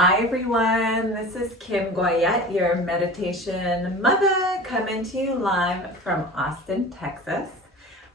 Hi everyone, this is Kim Goyette, your Meditation Mother, coming to you live from Austin, Texas.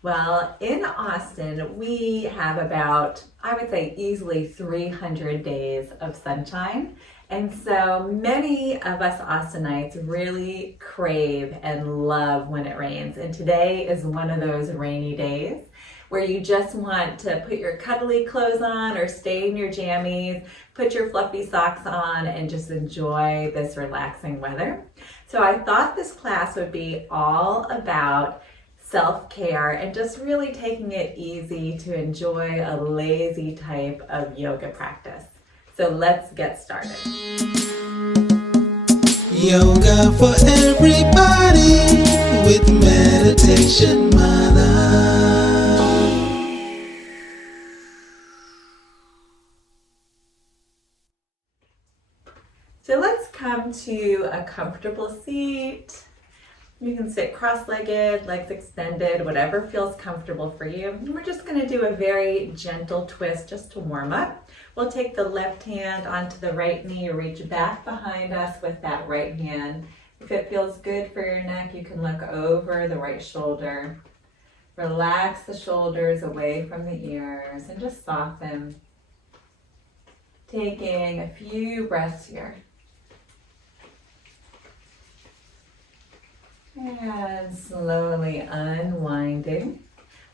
Well, in Austin, we have about, I would say, easily 300 days of sunshine. And so many of us Austinites really crave and love when it rains. And today is one of those rainy days where you just want to put your cuddly clothes on or stay in your jammies, put your fluffy socks on, and just enjoy this relaxing weather. So I thought this class would be all about self-care and just really taking it easy to enjoy a lazy type of yoga practice. So let's get started. Yoga for everybody with Meditation Mutha. So let's come to a comfortable seat. You can sit cross-legged, legs extended, whatever feels comfortable for you. And we're just going to do a very gentle twist just to warm up. We'll take the left hand onto the right knee, reach back behind us with that right hand. If it feels good for your neck, you can look over the right shoulder. Relax the shoulders away from the ears and just soften. Taking a few breaths here. And slowly unwinding.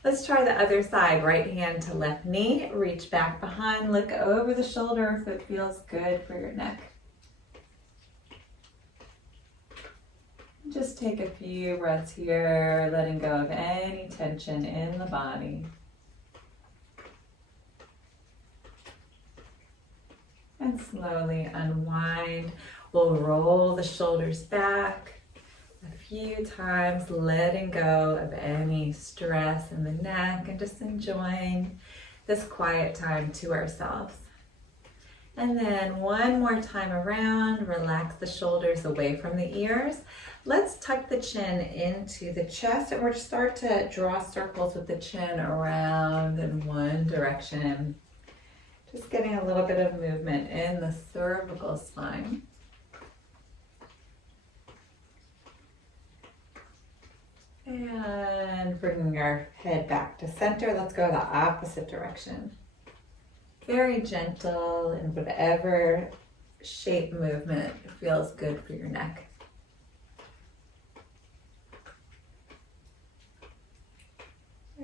Let's try the other side. Right hand to left knee. Reach back behind. Look over the shoulder if it feels good for your neck. Just take a few breaths here, letting go of any tension in the body. And slowly unwind. We'll roll the shoulders back. A few times, letting go of any stress in the neck and just enjoying this quiet time to ourselves. And then one more time around, relax the shoulders away from the ears. Let's tuck the chin into the chest and we'll start to draw circles with the chin around in one direction. Just getting a little bit of movement in the cervical spine. And bringing our head back to center, let's go the opposite direction. Very gentle in whatever shape movement feels good for your neck.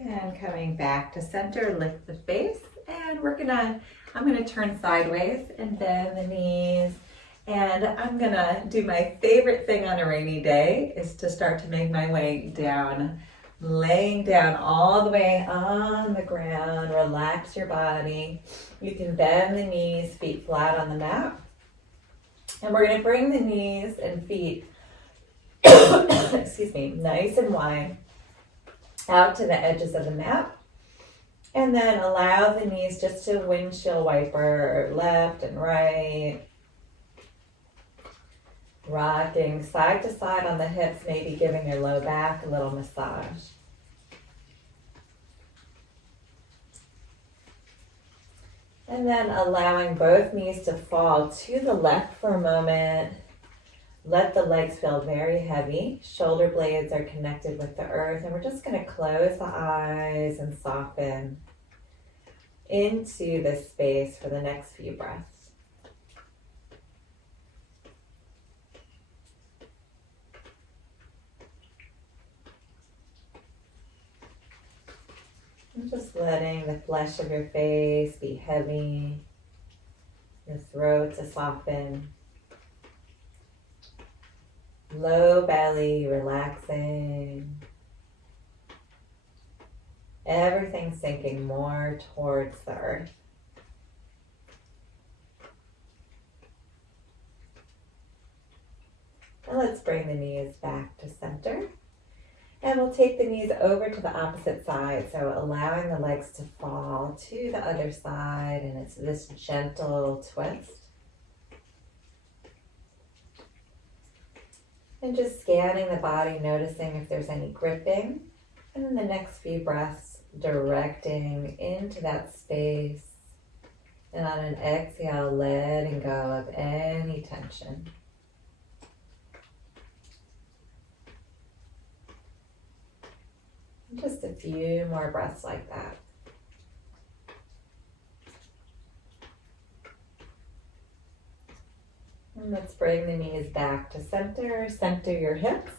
And coming back to center, lift the face, and I'm gonna turn sideways and bend the knees. And I'm gonna do my favorite thing on a rainy day is to start to make my way down, laying down all the way on the ground. Relax your body. You can bend the knees, feet flat on the mat. And we're gonna bring the knees and feet, excuse me, nice and wide out to the edges of the mat. And then allow the knees just to windshield wiper left and right. Rocking side to side on the hips, maybe giving your low back a little massage. And then allowing both knees to fall to the left for a moment. Let the legs feel very heavy. Shoulder blades are connected with the earth, and we're just going to close the eyes and soften into this space for the next few breaths. And just letting the flesh of your face be heavy, your throat to soften, low belly relaxing, everything sinking more towards the earth. And let's bring the knees back to center. And we'll take the knees over to the opposite side, so allowing the legs to fall to the other side, and it's this gentle twist. And just scanning the body, noticing if there's any gripping. And then the next few breaths, directing into that space And on an exhale, letting go of any tension. Just a few more breaths like that. And let's bring the knees back to center. Center your hips.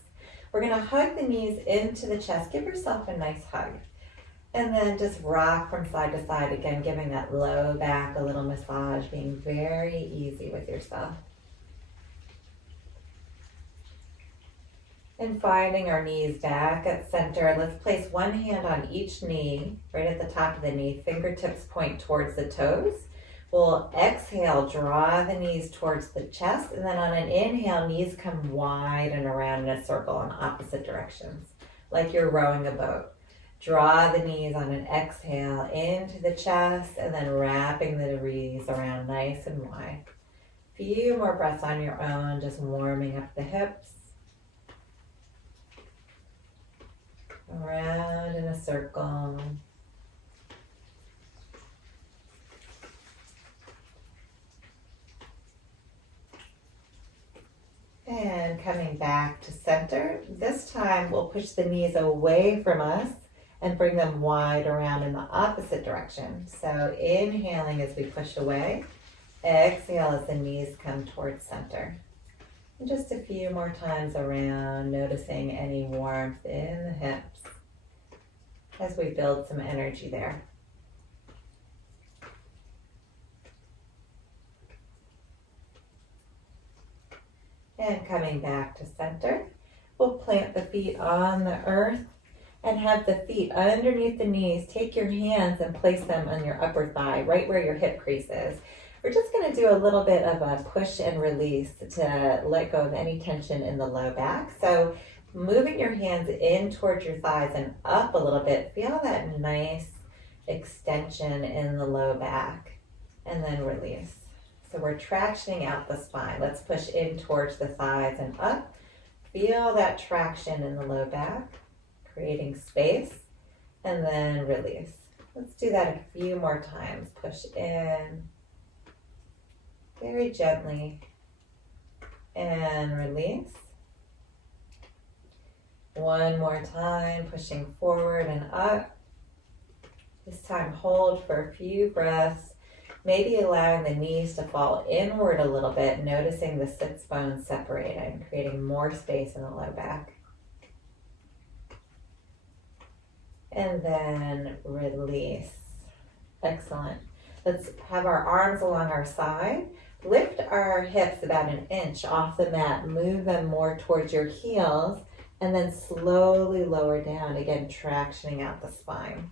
We're going to hug the knees into the chest. Give yourself a nice hug. And then just rock from side to side again, giving that low back a little massage, being very easy with yourself. And finding our knees back at center, let's place one hand on each knee, right at the top of the knee. Fingertips point towards the toes. We'll exhale, draw the knees towards the chest, and then on an inhale, knees come wide and around in a circle in opposite directions, like you're rowing a boat. Draw the knees on an exhale into the chest, and then wrapping the knees around nice and wide. A few more breaths on your own, just warming up the hips. Around in a circle. And coming back to center. This time we'll push the knees away from us and bring them wide around in the opposite direction. So inhaling as we push away. Exhale as the knees come towards center. And just a few more times around, noticing any warmth in the hips as we build some energy there. And coming back to center, we'll plant the feet on the earth and have the feet underneath the knees. Take your hands and place them on your upper thigh, right where your hip crease is. We're just going to do a little bit of a push and release to let go of any tension in the low back. So moving your hands in towards your thighs and up a little bit, feel that nice extension in the low back, and then release. So we're tractioning out the spine. Let's push in towards the thighs and up. Feel that traction in the low back, creating space, and then release. Let's do that a few more times. Push in very gently and release. One more time, pushing forward and up. This time hold for a few breaths, maybe allowing the knees to fall inward a little bit, noticing the sits bones separating, creating more space in the low back. And then release. Excellent. Let's have our arms along our side. Lift our hips about an inch off the mat. Move them more towards your heels, and then slowly lower down, again tractioning out the spine.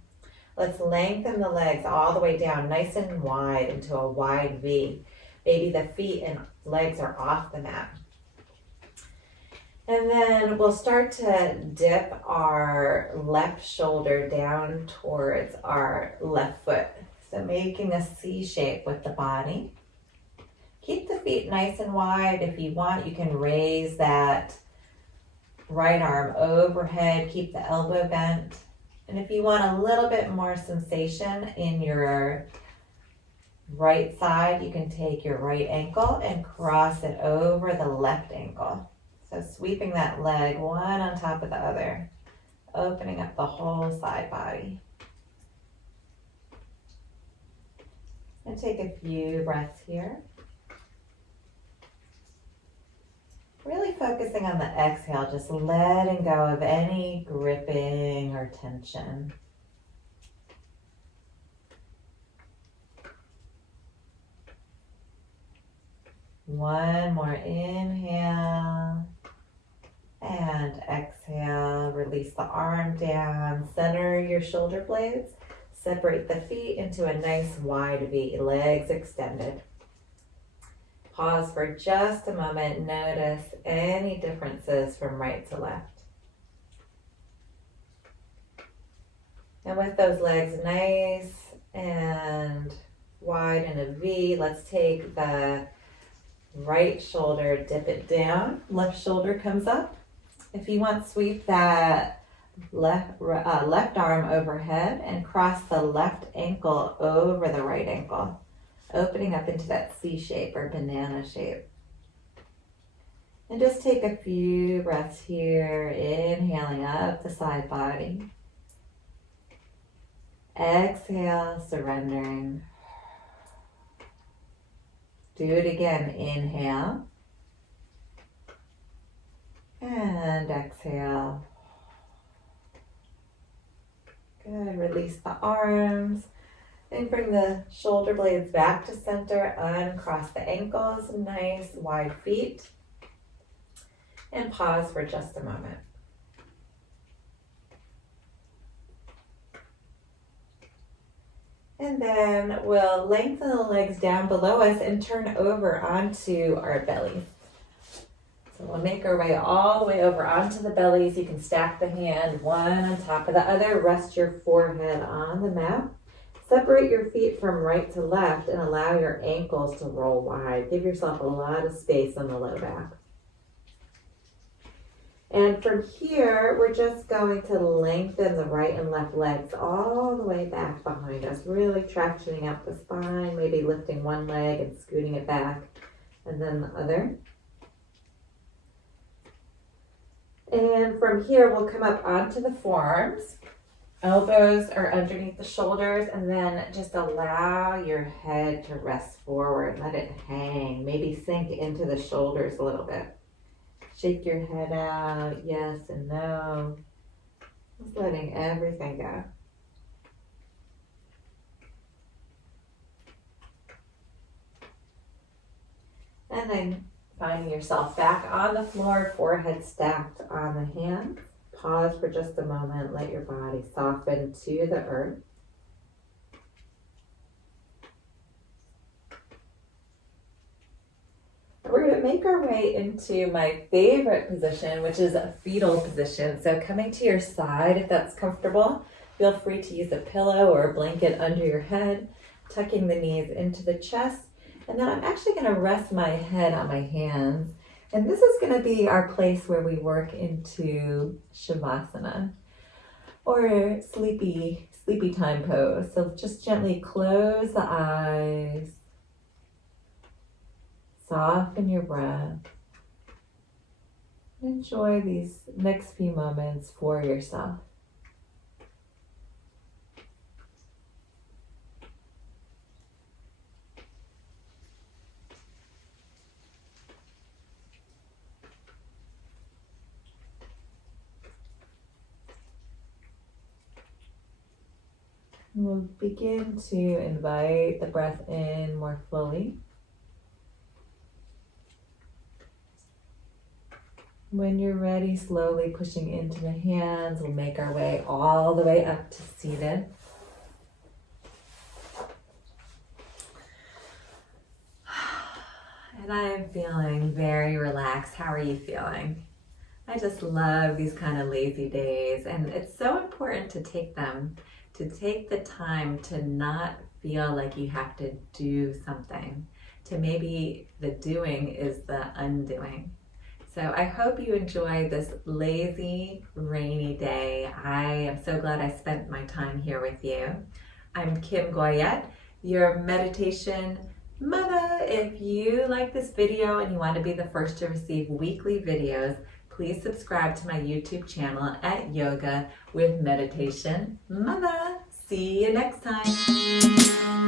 Let's lengthen the legs all the way down, nice and wide, into a wide V. Maybe the feet and legs are off the mat. And then we'll start to dip our left shoulder down towards our left foot. So making a C shape with the body. Keep the feet nice and wide. If you want, you can raise that right arm overhead. Keep the elbow bent. And if you want a little bit more sensation in your right side, you can take your right ankle and cross it over the left ankle. So sweeping that leg one on top of the other, opening up the whole side body. And take a few breaths here. Really focusing on the exhale, just letting go of any gripping or tension. One more inhale and exhale. Release the arm down, center your shoulder blades, separate the feet into a nice wide V, legs extended. Pause for just a moment. Notice any differences from right to left. And with those legs nice and wide in a V, let's take the right shoulder, dip it down. Left shoulder comes up. If you want, sweep that left arm overhead and cross the left ankle over the right ankle. opening up into that C shape or banana shape. And just take a few breaths here, inhaling up the side body. Exhale, surrendering. Do it again, inhale. And exhale. Good, release the arms. And bring the shoulder blades back to center, uncross the ankles, nice wide feet. And pause for just a moment. And then we'll lengthen the legs down below us and turn over onto our bellies. So we'll make our way all the way over onto the bellies. You can stack the hand one on top of the other. Rest your forehead on the mat. Separate your feet from right to left and allow your ankles to roll wide. Give yourself a lot of space on the low back. And from here, we're just going to lengthen the right and left legs all the way back behind us, really tractioning up the spine, maybe lifting one leg and scooting it back, and then the other. And from here, we'll come up onto the forearms. Elbows are underneath the shoulders, and then just allow your head to rest forward. Let it hang, maybe sink into the shoulders a little bit. Shake your head out, yes and no. Just letting everything go. And then finding yourself back on the floor, forehead stacked on the hands. Pause for just a moment, let your body soften to the earth. We're going to make our way into my favorite position, which is a fetal position. So coming to your side, if that's comfortable, feel free to use a pillow or a blanket under your head, tucking the knees into the chest. And then I'm actually going to rest my head on my hands. And this is going to be our place where we work into Shavasana or sleepy time pose. So just gently close the eyes. Soften your breath. Enjoy these next few moments for yourself. We'll begin to invite the breath in more fully. When you're ready, slowly pushing into the hands, we'll make our way all the way up to seated. And I'm feeling very relaxed. How are you feeling? I just love these kind of lazy days, and it's so important to take the time to not feel like you have to do something, to maybe the doing is the undoing. So I hope you enjoy this lazy, rainy day. I am so glad I spent my time here with you. I'm Kim Goyette, your Meditation Mutha. If you like this video and you want to be the first to receive weekly videos, please subscribe to my YouTube channel at Yoga with Meditation Mutha. See you next time.